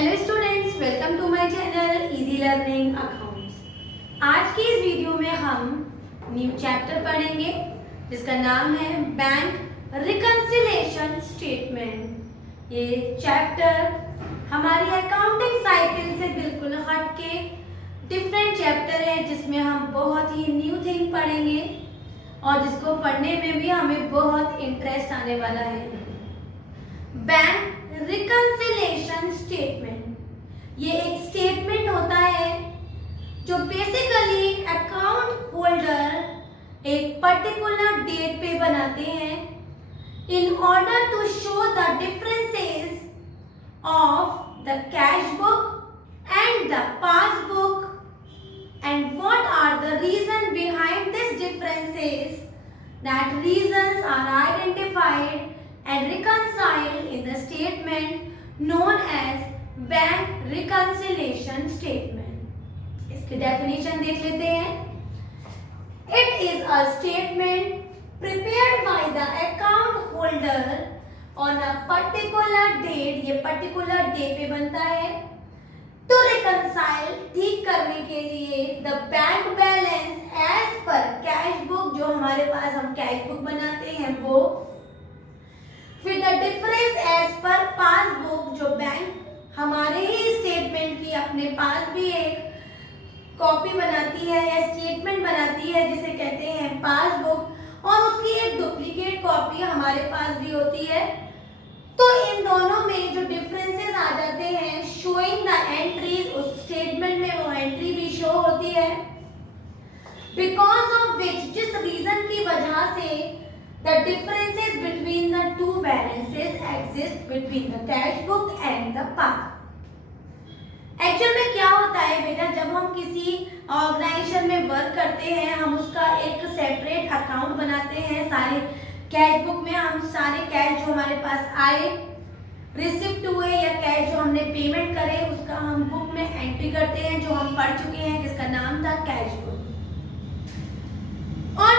Hello students, welcome to my channel easy learning accounts. आज की इस वीडियो में हम न्यू चैप्टर पढ़ेंगे जिसका नाम है बैंक रिकंसिलिएशन स्टेटमेंट। ये चैप्टर हमारी अकाउंटिंग साइकिल से बिल्कुल हट के डिफरेंट चैप्टर है जिसमें हम बहुत ही न्यू थिंग पढ़ेंगे और जिसको पढ़ने में भी हमें बहुत इंटरेस्ट आने वाला है। बैंक रिकंसिलिएशन स्टेटमेंट ये एक स्टेटमेंट होता है जो बेसिकली अकाउंट होल्डर एक पर्टिकुलर डेट पे बनाते हैं in order to show the differences of the cash book and the passbook and what are the reason behind this differences. That reasons are identified and reconciled in the statement known as bank reconciliation statement। इसकी definition देख लेते हैं। It is a statement prepared by the account holder on a particular date, ये particular day पे बनता है, to reconcile, ठीक करने के लिए the bank balance as per cash book, जो हमारे पास हम cash book बनाते हैं वो, फिर the difference as per passbook, जो बैंक हमारे ही स्टेटमेंट की अपने पास भी एक कॉपी बनाती है या स्टेटमेंट बनाती है जिसे कहते हैं पासबुक, और उसकी एक डुप्लीकेट कॉपी हमारे पास भी होती है। तो इन दोनों में जो डिफरेंसेस आ जाते हैं शोइंग द एंट्रीज, उस स्टेटमेंट में वो एंट्री भी शो होती है, बिकॉज ऑफ विच, जिस रीजन की वजह से the differences between the two balances exist between the cash book and the passbook। Actual में क्या होता है बेटा, जब हम किसी ऑर्गेनाइजेशन में वर्क करते हैं हम उसका एक सेपरेट अकाउंट बनाते हैं। सारे कैश बुक में हम सारे कैश जो हमारे पास आए, रिसिप्ट हुए या कैश जो हमने पेमेंट करे उसका हम बुक में एंट्री करते हैं जो हम पढ़ चुके हैं जिसका नाम था कैश बुक। और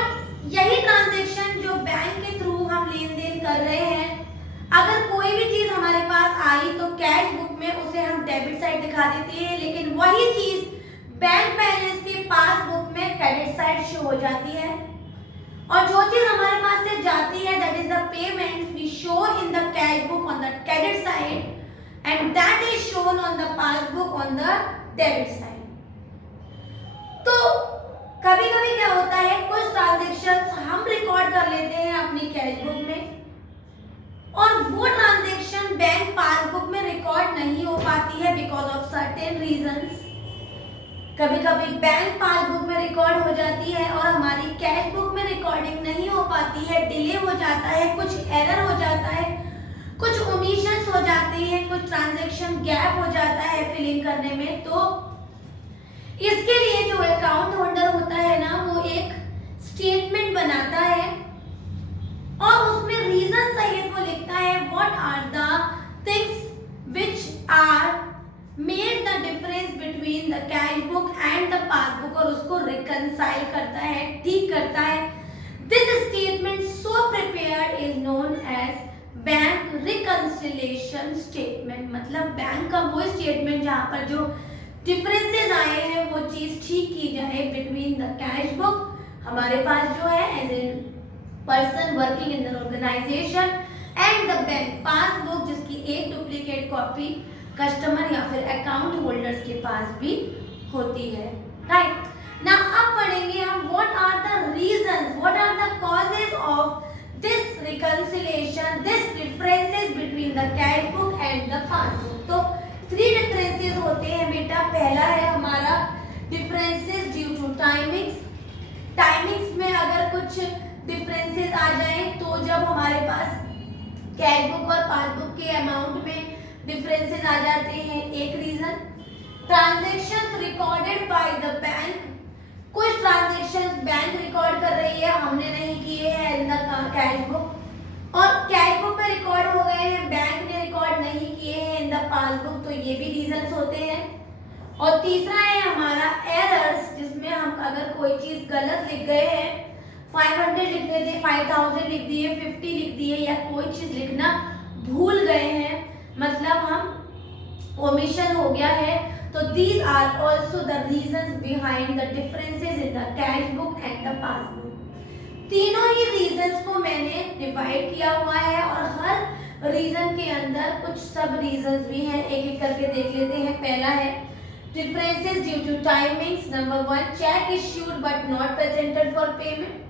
यही ट्रांजैक्शन जो बैंक के थ्रू हम लेन देन कर रहे हैं, अगर कोई भी चीज हमारे पास आई तो कैश बुक में उसे हम डेबिट साइड दिखा देते हैं, लेकिन वही चीज बैंक बैलेंस के पासबुक में क्रेडिट साइड शो हो जाती है। और जो चीज हमारे पास से जाती है that is the payment we show in the cash book on the credit side and that is shown on the passbook on the debit side. तो कभी कभी क्या होता है, कुछ ट्रांजैक्शंस हम रिकॉर्ड कर लेते हैं अपनी कैश बुक में और वो ट्रांजैक्शन बैंक पासबुक में रिकॉर्ड नहीं हो पाती है बिकॉज ऑफ सर्टेन रीजंस। कभी कभी बैंक पासबुक में रिकॉर्ड हो जाती है और हमारी कैश बुक में रिकॉर्डिंग नहीं हो पाती है, डिले हो जाता है, कुछ एरर हो जाता है, कुछ ओमिशंस हो जाते हैं, कुछ ट्रांजैक्शन गैप हो जाता है फिलिंग करने में। तो इसके लिए जो अकाउंट होल्डर होता है ना वो एक स्टेटमेंट बनाता है और उसमें रीजन सहित वो लिखता है what are the things which are made the difference between the cash book and the passbook, और उसको रिकंसाइल करता है, ठीक करता है। This statement so prepared is known as bank reconciliation statement. मतलब बैंक का वो स्टेटमेंट जहां पर जो डिफरेंसेस आए हैं वो चीज ठीक की जाए बिटवीन द कैश बुक, हमारे पास जो है as a person working in the organisation, and the bank passbook जिसकी एक डुप्लीकेट कॉपी कस्टमर या फिर अकाउंट होल्डर्स के पास भी होती है। राइट ना, अब पढ़ेंगे हम what are the reasons, what are the causes of this reconciliation, this differences between the cash book and the passbook. तो 3 डिफरेंसेस होते हैं बेटा। पहला है हमारा differences due to timings. Timings में अगर कुछ डिफरेंसेस आ जाए तो जब हमारे पास कैश बुक और पासबुक के अमाउंट में डिफरेंसेस आ जाते हैं, एक reason. Transactions recorded by the bank, कुछ ट्रांजैक्शंस बैंक रिकॉर्ड कर रही है, हमने नहीं किए हैं इन द कैश बुक, और कैश बुक में रिकॉर्ड हो गए हैं, बैंक ने रिकॉर्ड नहीं किए हैं इन द पासबुक, तो ये भी रीजंस होते हैं। और तीसरा है हमारा एरर्स, जिसमें हम अगर कोई चीज गलत लिख गए हैं, 500 लिख रहे थे 5000 लिख दिए, 50 लिख दिए, या कोई चीज लिखना भूल गए हैं, मतलब हम ओमिशन हो गया है। तो these are also the reasons behind the differences in the cash book and the passbook. तीनों ही रीजंस को मैंने डिवाइड किया हुआ है और हर रीजन के अंदर कुछ सब रीजंस भी हैं, एक एक करके देख लेते हैं। पहला है differences due to timings. Number 1, check issued but not presented for payment.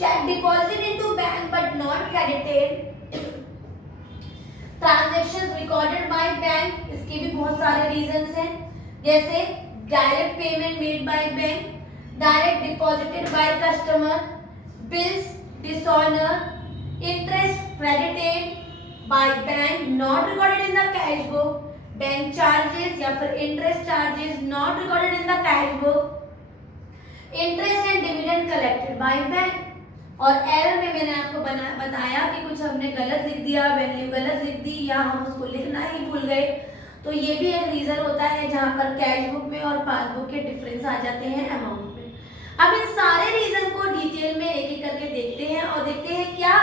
Check deposited into bank but not credited. Transactions recorded by bank, इसके भी बहुत सारे reasons हैं, जैसे direct payment made by bank, direct deposited by customer, bills dishonor, interest credited by bank not recorded in the cash book, bank charges या फिर interest charges not recorded in the cash book, interest and dividend collected by bank. और error में मैंने आपको बताया कि कुछ हमने गलत लिख दिया, वैल्यू गलत लिख दी या हम उसको लिखना ही भूल गए, तो ये भी एक रीजन होता है जहां पर कैश बुक में और पासबुक के डिफरेंस आ जाते हैं अमाउंट में। अब इन सारे रीजन को डिटेल में एक एक करके देखते हैं और देखते हैं क्या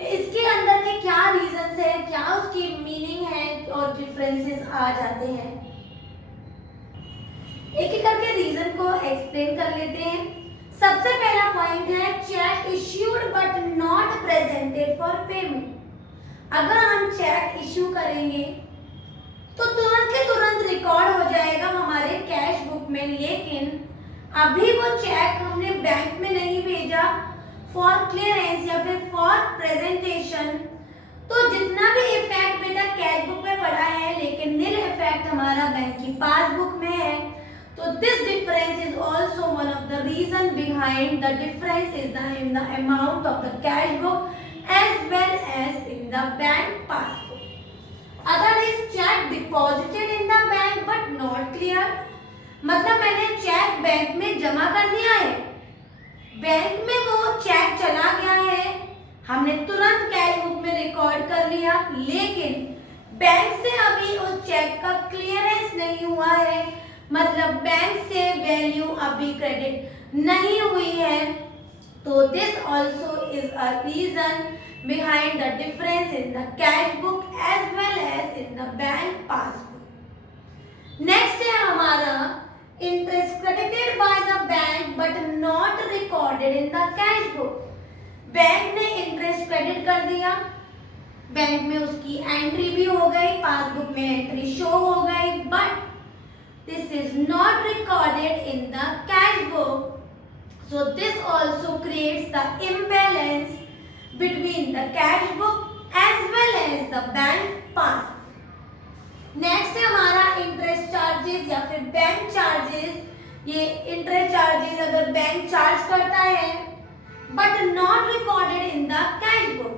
इसके अंदर के क्या रीजंस है, क्या उसकी मीनिंग है और डिफरेंसेस आ जाते हैं। एक एक करके रीजन को एक्सप्लेन कर लेते हैं। सबसे पहला पॉइंट है check issued but not presented for payment. अगर हम चेक इश्यू करेंगे तो तुरंत के तुरंत रिकॉर्ड हो जाएगा हमारे कैश बुक में, लेकिन अभी वो चेक हमने बैंक में नहीं भेजा फॉर क्लियरेंस या फिर फॉर प्रेजेंटेशन, तो जितना भी इफेक्ट बेटा कैश बुक में पड़ा है लेकिन नील इफेक्ट हमारा बैंक की पासबुक में है। तो this difference is also one of the reason behind the difference in the amount of the cash book as well as in the bank passbook. अगर is cheque deposited in the bank but not clear, मतलब मैंने cheque bank में जमा कर दिया है, bank में वो चेक चला गया है, हमने तुरंत कैश बुक में रिकॉर्ड कर लिया, लेकिन बैंक से अभी उस चेक का क्लियरेंस नहीं हुआ है, मतलब बैंक से वैल्यू अभी क्रेडिट नहीं हुई है। तो this also is a reason behind the difference in the cash book as well as in the bank passbook. Next है हमारा interest credited by the bank but not recorded in the cash book. Bank ने interest credit कर दिया, bank में उसकी entry भी हो गई, पासबुक में एंट्री शो हो गई, but this is not recorded in the cash book. So this also creates the imbalance between the cash book as well as the bank passbook. Next है हमारा इंटरेस्ट चार्जेस या फिर bank charges. ये interest charges अगर bank charge करता है but not recorded in the cash book,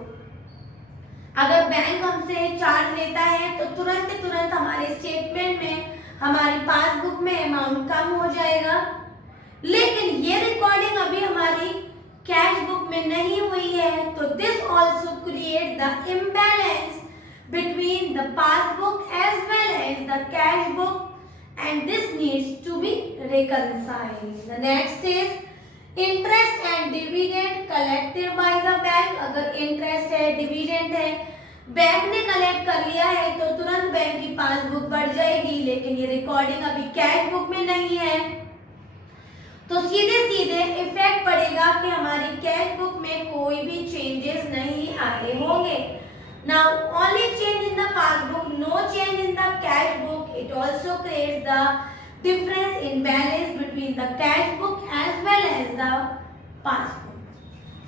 अगर bank हमसे चार्ज लेता है तो तुरंत हमारे स्टेटमेंट में, हमारी पासबुक में अमाउंट कम हो जाएगा, लेकिन ये रिकॉर्डिंग अभी हमारी कैश बुक में नहीं हुई है। तो this also create the imbalance between the passbook as well as the cash book, and this needs to be reconciled. The next is interest and dividend collected by the bank. अगर interest है, dividend है, bank ने collect कर लिया है तो तुरंत bank की पासबुक बढ़ जाएगी, लेकिन ये रिकॉर्डिंग अभी कैश बुक में नहीं है, तो सीधे इफेक्ट पड़ेगा कि हमारी कैश बुक में कोई भी चेंजेस नहीं आए होंगे। Now only change in the passbook, no change in the cash book. It also creates the difference in balance between the cash book as well as the passbook.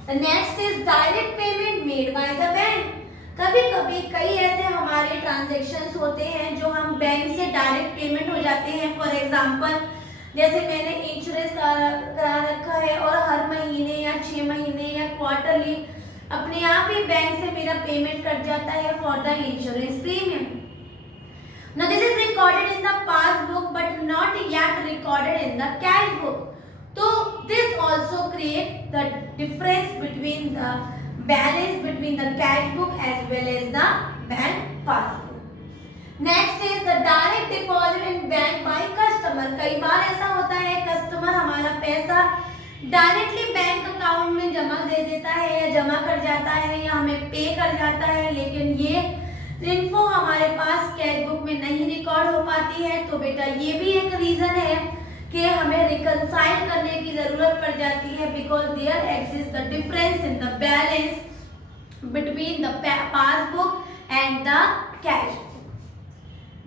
The next is direct payment made by the bank. कभी-कभी कई ऐसे हमारे transactions होते हैं जो हम bank से direct payment हो जाते हैं। फॉर एग्जांपल जैसे मैंने इंश्योरेंस करा रखा है और हर महीने या 6 महीने या क्वार्टरली अपने आप ही बैंक से मेरा पेमेंट कट जाता है for the insurance premium. Now this is recorded in the passbook but not yet recorded in the cash book. So this also create the difference between the balance between the cash book as well as the bank passbook. Next is the direct deposit in bank by customer. कई बार ऐसा होता है customer हमारा पैसा directly bank account में जमा दे देता है या जमा कर जाता है या हमें पे कर जाता है, लेकिन ये इन्फो हमारे पास कैश बुक में नहीं रिकॉर्ड आती है तो बेटा ये भी एक रीजन है कि हमें रिकंसाइल करने की जरूरत पड़ जाती है, because there exist the difference in the balance between the passbook and the cash.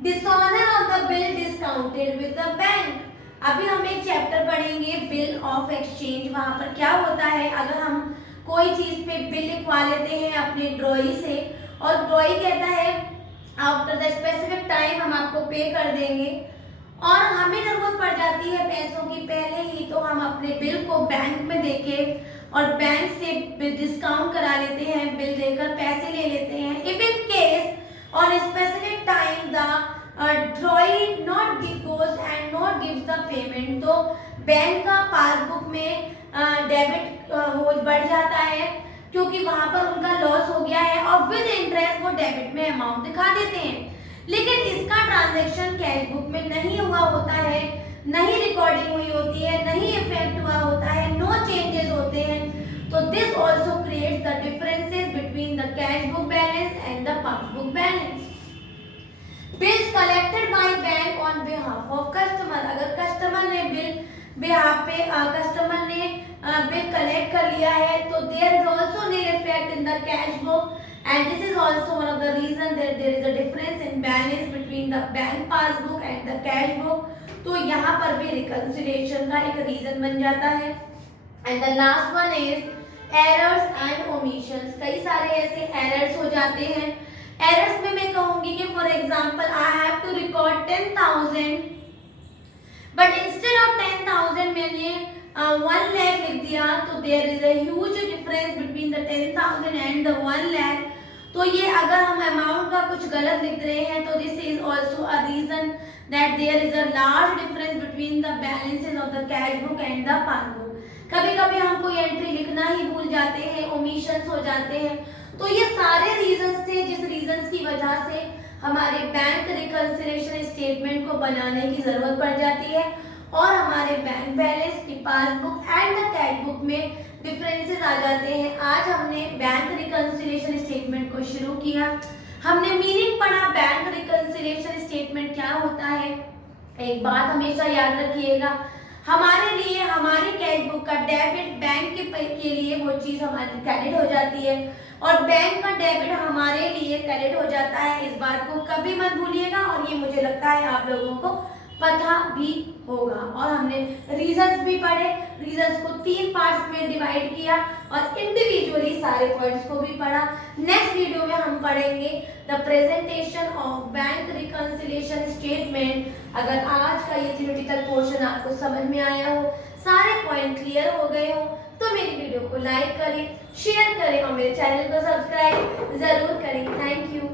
Dishonour of the bill discounted with the bank. अभी हम एक चैप्टर पढ़ेंगे बिल ऑफ एक्सचेंज। वहां पर क्या होता है, अगर हम कोई चीज पे बिल लिखवा लेते हैं अपने ड्रॉई से और ड्रॉई कहता है आफ्टर द स्पेसिफिक टाइम हम आपको पे कर देंगे और हमें जरूरत पड़ जाती है पैसों की पहले ही, तो हम अपने बिल को बैंक में देके और बैंक से डिस्काउंट करा लेते हैं, बिल देकर पैसे ले लेते हैं। If in case on specific time the ड्रॉई not goes and not gives the payment, तो बैंक का पासबुक में डेबिट बढ़ जाता है क्योंकि वहां पर उनका लॉस हो गया है और विद इंटरेस्ट वो डेबिट में अमाउंट दिखा देते हैं। लेकिन इसका ट्रांजैक्शन कैश बुक में नहीं हुआ होता है, नहीं रिकॉर्डिंग हुई होती है, नहीं इफेक्ट हुआ होता है, नो चेंजेस होते हैं। तो this also creates the differences between the cash book balance and the passbook balance. Bills collected by bank on behalf of customer. अगर कस्टमर ने बिल कलेक्ट कर लिया है तो there is also nil effect in the cash book and this is also one of the reason that there is a difference in balance between the bank passbook and the cash book। तो यहाँ पर भी reconciliation का एक reason बन जाता है। and the last one is errors and omissions। कई सारे ऐसे errors हो जाते हैं। errors में मैं कहूँगी कि for example I have to record 10,000 but instead of 10,000 मैंने 1 lakh लिख दिया, तो there is a huge difference between the 10,000 and the 1 lakh। तो ये अगर हम अमाउंट का कुछ गलत लिख रहे हैं तो this is also a reason that there is a large difference between the balances of the cash book and the passbook. कभी कभी हम कोई एंट्री लिखना ही भूल जाते हैं, ओमिशंस हो जाते हैं। तो ये सारे रीजंस थे जिस रीजंस की वजह से हमारे बैंक रिकंसिलिएशन स्टेटमेंट को बनाने की जरूरत पड़ जाती है और हमारे बैंक बैलेंस की passbook and the cash book में डिफरेंसेस आ जाते हैं। आज हमने बैंक रिकंसिलिएशन स्टेटमेंट को शुरू किया। हमने मीनिंग पढ़ा बैंक रिकंसिलिएशन स्टेटमेंट क्या होता है। एक बात हमेशा याद रखिएगा, हमारे लिए हमारे कैश बुक का डेबिट बैंक के लिए वो चीज हमारी क्रेडिट हो जाती है और बैंक का डेबिट हमारे लिए क्रेडिट हो जाता है। इस बात को कभी मत भूलिएगा और ये मुझे लगता है आप लोगों को पता भी होगा। और हमने रीजंस भी पढ़े, रीजंस को 3 पार्ट्स में डिवाइड किया और इंडिविजुअली सारे पॉइंट्स को भी पढ़ा। नेक्स्ट वीडियो में हम पढ़ेंगे the presentation of bank reconciliation statement. अगर आज का ये थ्योरेटिकल पोर्शन आपको समझ में आया हो, सारे पॉइंट क्लियर हो गए हो, तो मेरी वीडियो को लाइक करें, शेयर करें और मेरे चैनल को सब्सक्राइब जरूर करें। Thank you.